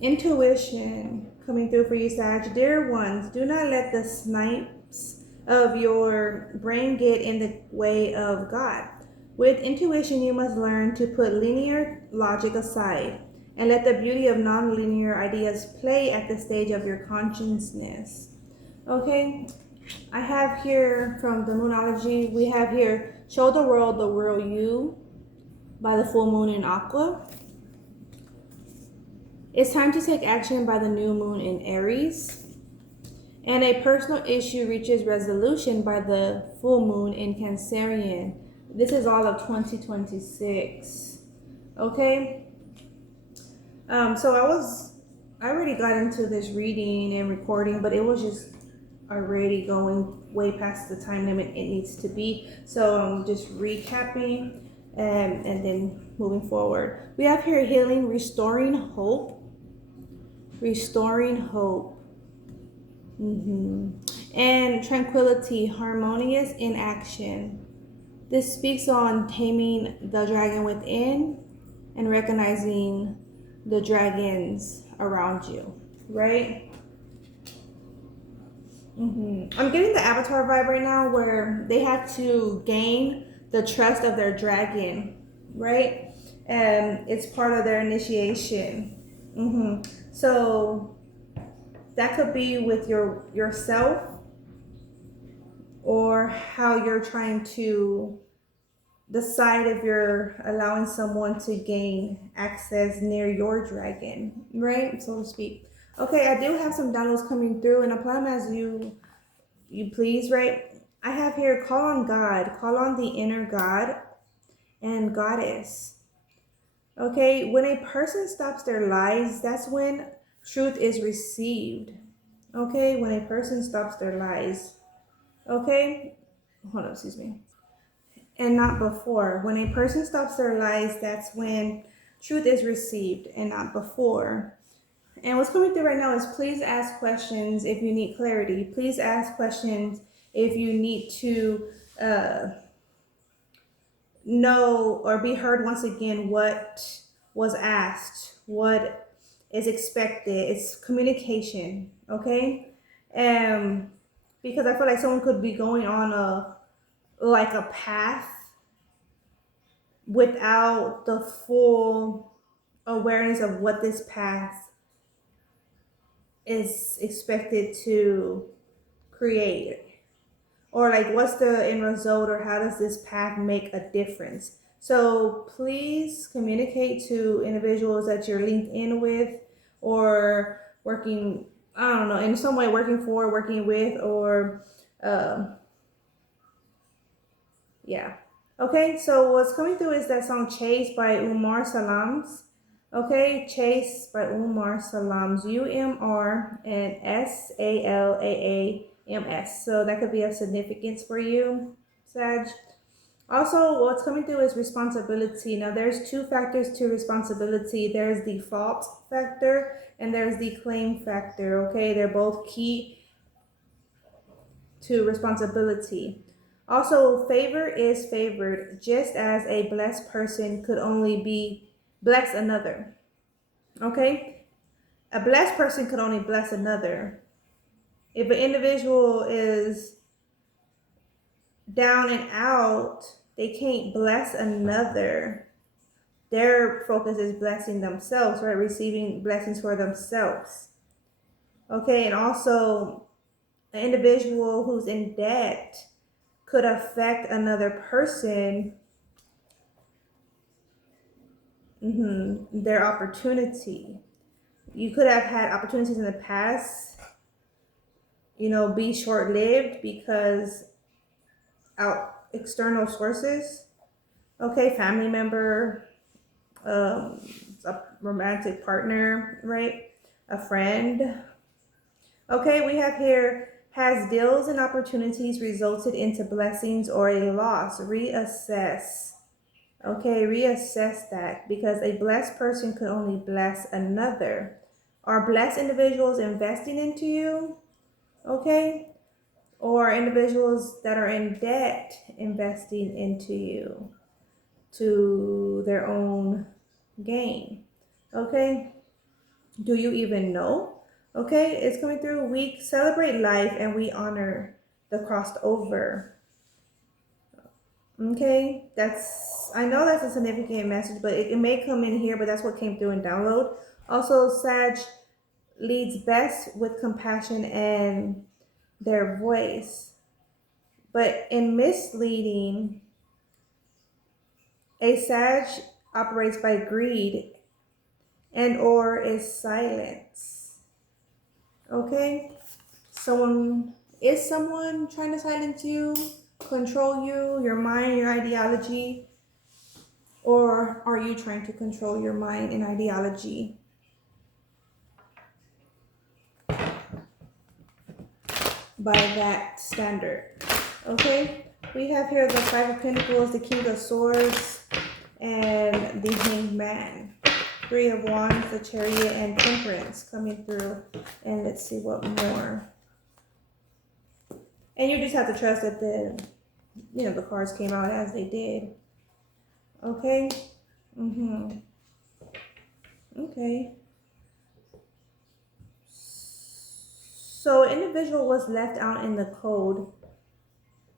Intuition coming through for you, Sag. Dear ones, do not let the snipes of your brain get in the way of God. With intuition, you must learn to put linear logic aside and let the beauty of non-linear ideas play at the stage of your consciousness. Okay, I have here from the Moonology, we have here Show the World You by the full moon in Aqua. It's time to take action by the new moon in Aries. And a personal issue reaches resolution by the full moon in Cancerian. This is all of 2026. Okay? So I already got into this reading and recording, but it was just already going way past the time limit it needs to be. So I'm just recapping and then moving forward. We have here healing, restoring hope. Restoring hope. And tranquility, harmonious in action. This speaks on taming the dragon within and recognizing the dragons around you, right? I'm getting the Avatar vibe right now where they have to gain the trust of their dragon, right? And it's part of their initiation. So that could be with yourself or how you're trying to decide if you're allowing someone to gain access near your dragon, right? So to speak. Okay, I do have some downloads coming through and apply them as you please, right? I have here call on God, call on the inner God and goddess. Okay, when a person stops their lies, that's when truth is received. Okay, when a person stops their lies. Okay, hold on, excuse me. And not before. When a person stops their lies, that's when truth is received and not before. And what's coming through right now is please ask questions if you need clarity. Please ask questions if you need to know or be heard once again what was asked, what is expected. It's communication, okay? Because I feel like someone could be going on a path without the full awareness of what this path is expected to create, or like what's the end result, or how does this path make a difference. So please communicate to individuals that you're linked in with or working, I don't know, in some way working for, working with, or yeah. Okay, so what's coming through is that song Chase by Umar Salams. Okay, Chase by Umar Salams, UMR and SALAAMS. So that could be of significance for you, Sag. Also, what's coming through is responsibility. Now, there's two factors to responsibility. There's the fault factor and there's the claim factor. Okay, they're both key to responsibility. Also, favor is favored, just as a blessed person could only be bless another. Okay? A blessed person could only bless another. If an individual is down and out, they can't bless another. Their focus is blessing themselves, right? Receiving blessings for themselves. Okay, and also an individual who's in debt could affect another person, their opportunity. You could have had opportunities in the past, be short-lived because out external sources. Okay, family member, a romantic partner, right? A friend. Okay, we have here, has deals and opportunities resulted into blessings or a loss? Reassess. Okay, reassess that, because a blessed person could only bless another. Are blessed individuals investing into you? Okay? Or individuals that are in debt investing into you to their own gain? Okay? Do you even know? Okay, it's coming through. We celebrate life and we honor the crossed over. Okay, I know that's a significant message, but it may come in here, but that's what came through in download. Also, Sag leads best with compassion and their voice. But in misleading, a Sag operates by greed and or is silence. Okay? Someone trying to silence you, control you, your mind, your ideology, or are you trying to control your mind and ideology? By that standard. Okay? We have here the Five of Pentacles, the King of Swords, and the Hanged Man. Three of Wands, the Chariot, and Temperance coming through. And let's see what more. And you just have to trust that the cards came out as they did. Okay? Okay. So individual was left out in the code,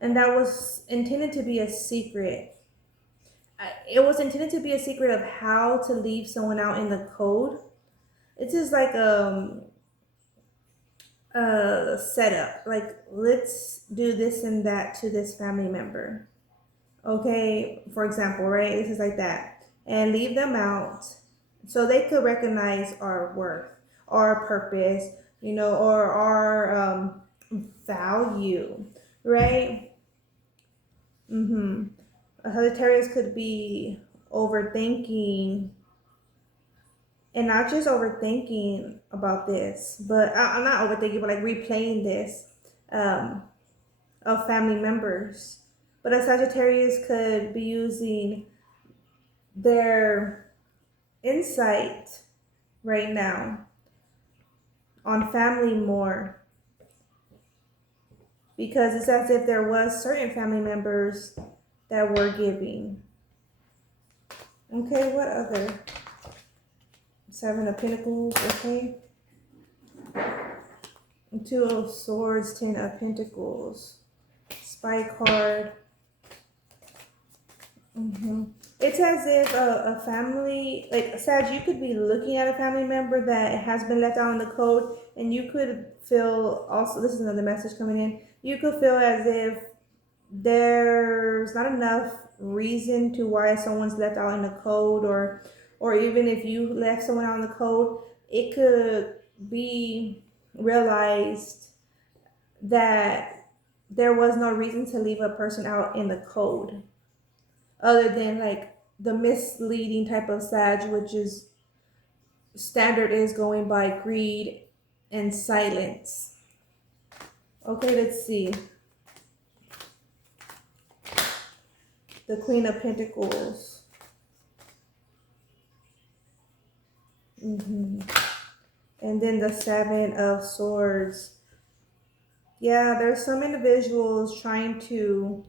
and that was intended to be a secret. It was intended to be a secret of how to leave someone out in the code. It's just like a setup. Like, let's do this and that to this family member. Okay, for example, right? This is like that. And leave them out so they could recognize our worth, our purpose, or our value, right? A Sagittarius could be overthinking, and not just overthinking about this, but I'm not overthinking, but like replaying this of family members. But a Sagittarius could be using their insight right now on family more, because it's as if there was certain family members that were giving. Okay, what other? Seven of Pentacles, okay. Two of Swords, Ten of Pentacles. Spy card. It's as if a family, like Sag, you could be looking at a family member that has been left out in the code, and you could feel also, this is another message coming in, you could feel as if there's not enough reason to why someone's left out in the code, or even if you left someone out in the code, it could be realized that there was no reason to leave a person out in the code other than like the misleading type of Sag, which is standard is going by greed and silence. Okay, let's see. The Queen of Pentacles. And then the Seven of Swords. Yeah, there's some individuals trying to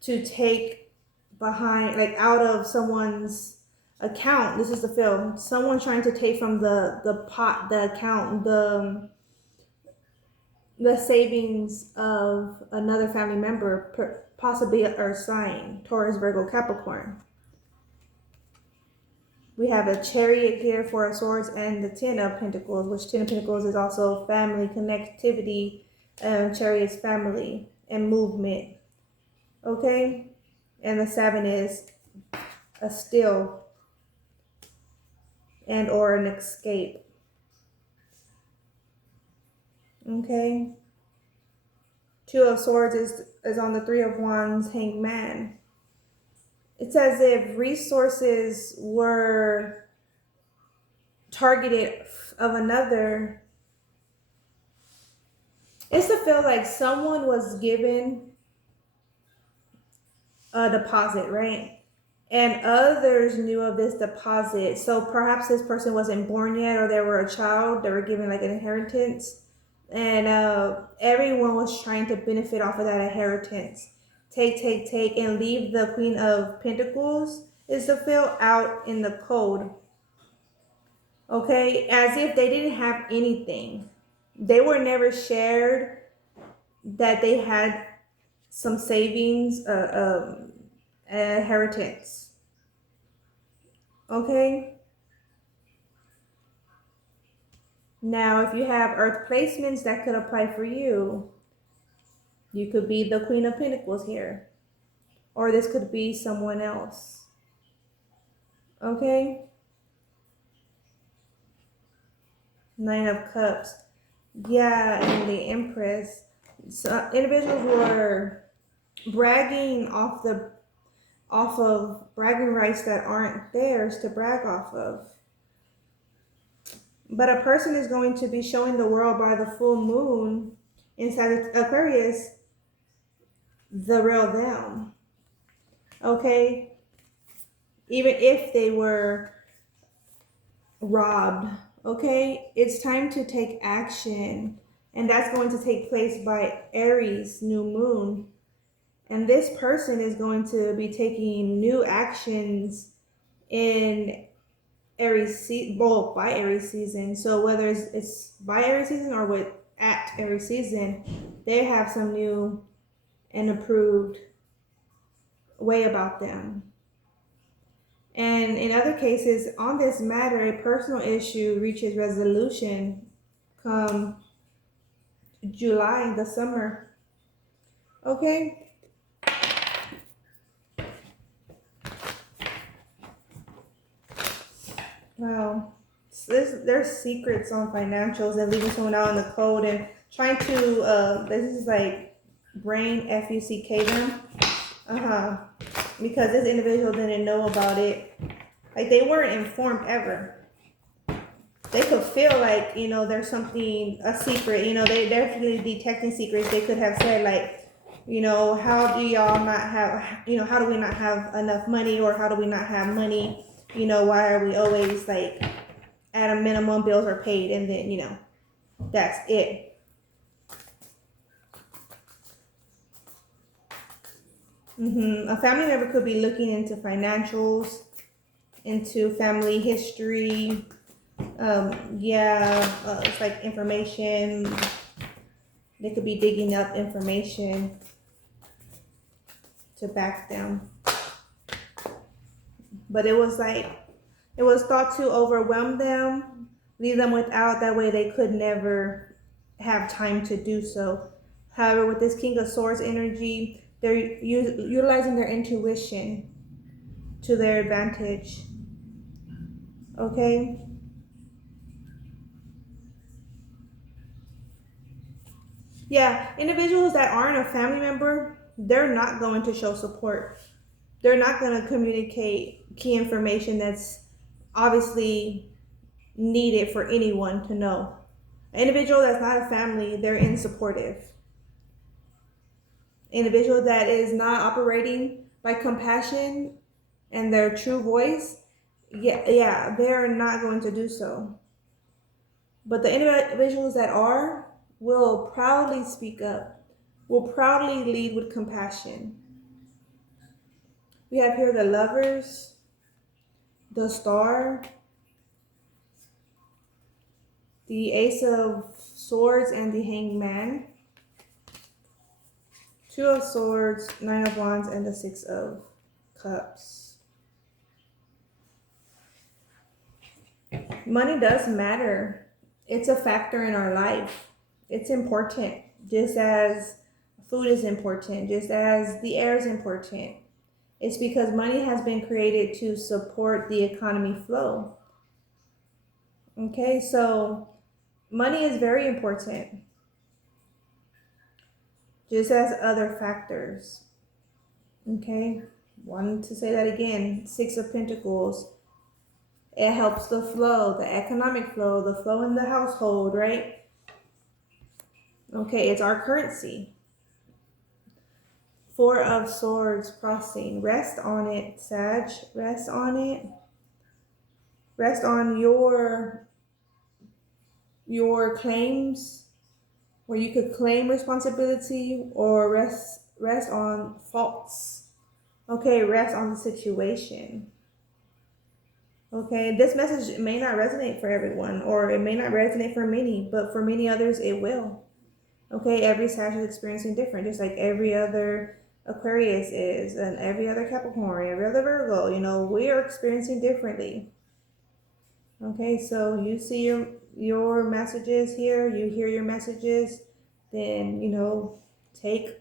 take behind, like out of someone's account. This is the film. Someone trying to take from the pot, the account, the savings of another family member, possibly an earth sign, Taurus, Virgo, Capricorn. We have a Chariot here, Four of Swords, and the Ten of Pentacles, which Ten of Pentacles is also family, connectivity, Chariot's family and movement. Okay? And the Seven is a still and or an escape. Okay? Two of Swords is on the Three of Wands, Hanged Man. It's as if resources were targeted of another. It's to feel like someone was given a deposit, right? And others knew of this deposit. So perhaps this person wasn't born yet, or they were a child, they were given like an inheritance. And everyone was trying to benefit off of that inheritance. Take, and leave the Queen of Pentacles is to fill out in the code. Okay, as if they didn't have anything. They were never shared that they had some savings, inheritance. Okay, now if you have earth placements that could apply for you, you could be the Queen of Pentacles here, or this could be someone else. Okay, Nine of Cups. Yeah, and the Empress. So individuals were bragging off of bragging rights that aren't theirs to brag off of. But a person is going to be showing the world by the full moon inside Aquarius the real them. Okay? Even if they were robbed. Okay? It's time to take action. And that's going to take place by Aries new moon. And this person is going to be taking new actions in by Aries season. So whether it's by Aries season or at Aries season, they have some new and approved way about them. And in other cases, on this matter, a personal issue reaches resolution come July, the summer. Okay? Wow. So there's secrets on financials and leaving someone out in the cold and trying to, this is like brain FUCK them. Because this individual didn't know about it. Like they weren't informed ever. They could feel like, there's something, a secret, they definitely detecting secrets. They could have said like, how do y'all not have, how do we not have enough money, or how do we not have money? Why are we always like at a minimum, bills are paid, and then, that's it. A family member could be looking into financials, into family history. It's like information. They could be digging up information to back them. But it was thought to overwhelm them, leave them without, that way they could never have time to do so. However, with this King of Swords energy, they're utilizing their intuition to their advantage. Okay? Yeah, individuals that aren't a family member, they're not going to show support. They're not going to communicate key information that's obviously needed for anyone to know. An individual that's not a family, they're insupportive. Individual that is not operating by compassion and their true voice, they're not going to do so. But the individuals that are will proudly speak up, will proudly lead with compassion. We have here the Lovers, the Star, the Ace of Swords, and the Hanged Man. Two of Swords, Nine of Wands, and the Six of Cups. Money does matter. It's a factor in our life. It's important, just as food is important, just as the air is important. It's because money has been created to support the economy flow. Okay, so money is very important, just as other factors. Okay, wanted to say that again. Six of Pentacles. It helps the flow, the economic flow, the flow in the household, right? Okay, it's our currency. Four of Swords crossing. Rest on it, Sag. Rest on it. Rest on your claims, where you could claim responsibility, or rest on faults. Okay, rest on the situation. Okay, this message may not resonate for everyone, or it may not resonate for many, but for many others, it will. Okay, every Sag is experiencing different, just like every other Aquarius is, and every other Capricorn, every other Virgo. We are experiencing differently. Okay, so you see your messages here, you hear your messages, then take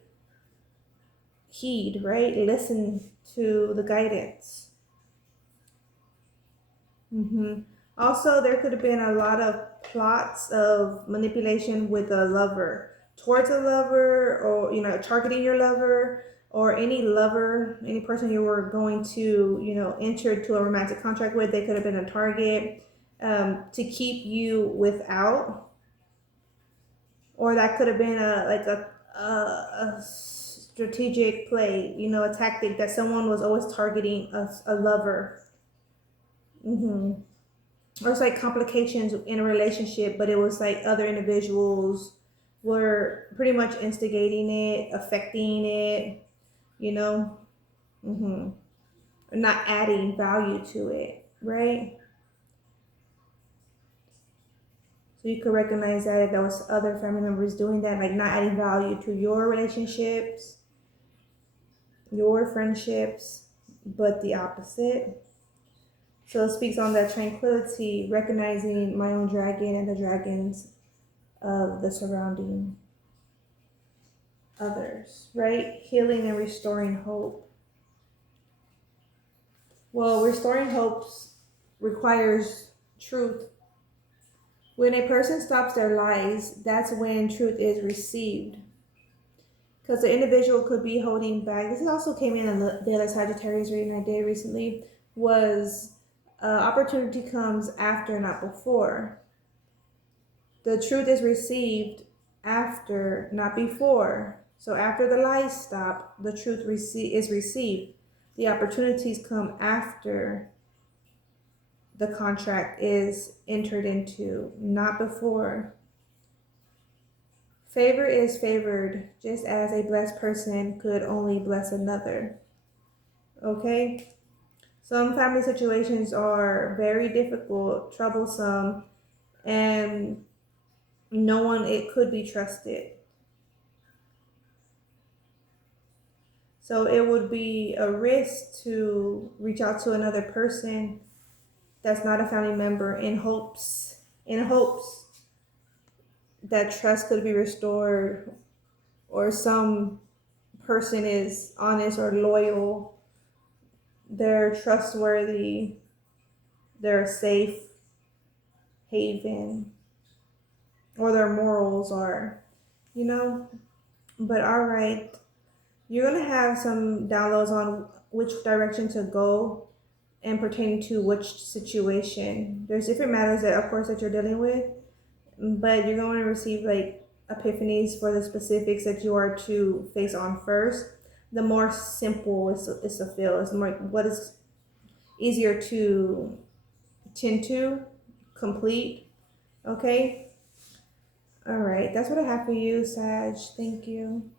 heed, right? Listen to the guidance. Also, there could have been a lot of plots of manipulation with a lover, towards a lover, or targeting your lover, or any lover, any person you were going to enter to a romantic contract with. They could have been a target, to keep you without, or that could have been a strategic play, a tactic that someone was always targeting a lover. Or it's like complications in a relationship, but it was like other individuals were pretty much instigating it, affecting it, you know, not adding value to it, right? So you could recognize that if there was other family members doing that, like not adding value to your relationships, your friendships, but the opposite. So it speaks on that tranquility, recognizing my own dragon and the dragons of the surrounding others, right? Healing and restoring hope. Well, restoring hope requires truth. When a person stops their lies, that's when truth is received. Because the individual could be holding back. This also came in the other Sagittarius reading I did recently. Was opportunity comes after, not before. The truth is received after, not before. So after the lies stop, the truth is received. The opportunities come after the contract is entered into, not before. Favor is favored, just as a blessed person could only bless another. Okay? Some family situations are very difficult, troublesome, and no one it could be trusted. So it would be a risk to reach out to another person that's not a family member in hopes that trust could be restored, or some person is honest or loyal, they're trustworthy, they're a safe haven, or their morals are, But all right, you're going to have some downloads on which direction to go and pertaining to which situation. There's different matters that, of course, that you're dealing with, but you're going to receive like epiphanies for the specifics that you are to face on first. The more simple is to feel. It's more what is easier to tend to complete. Okay. All right. That's what I have for you, Sag. Thank you.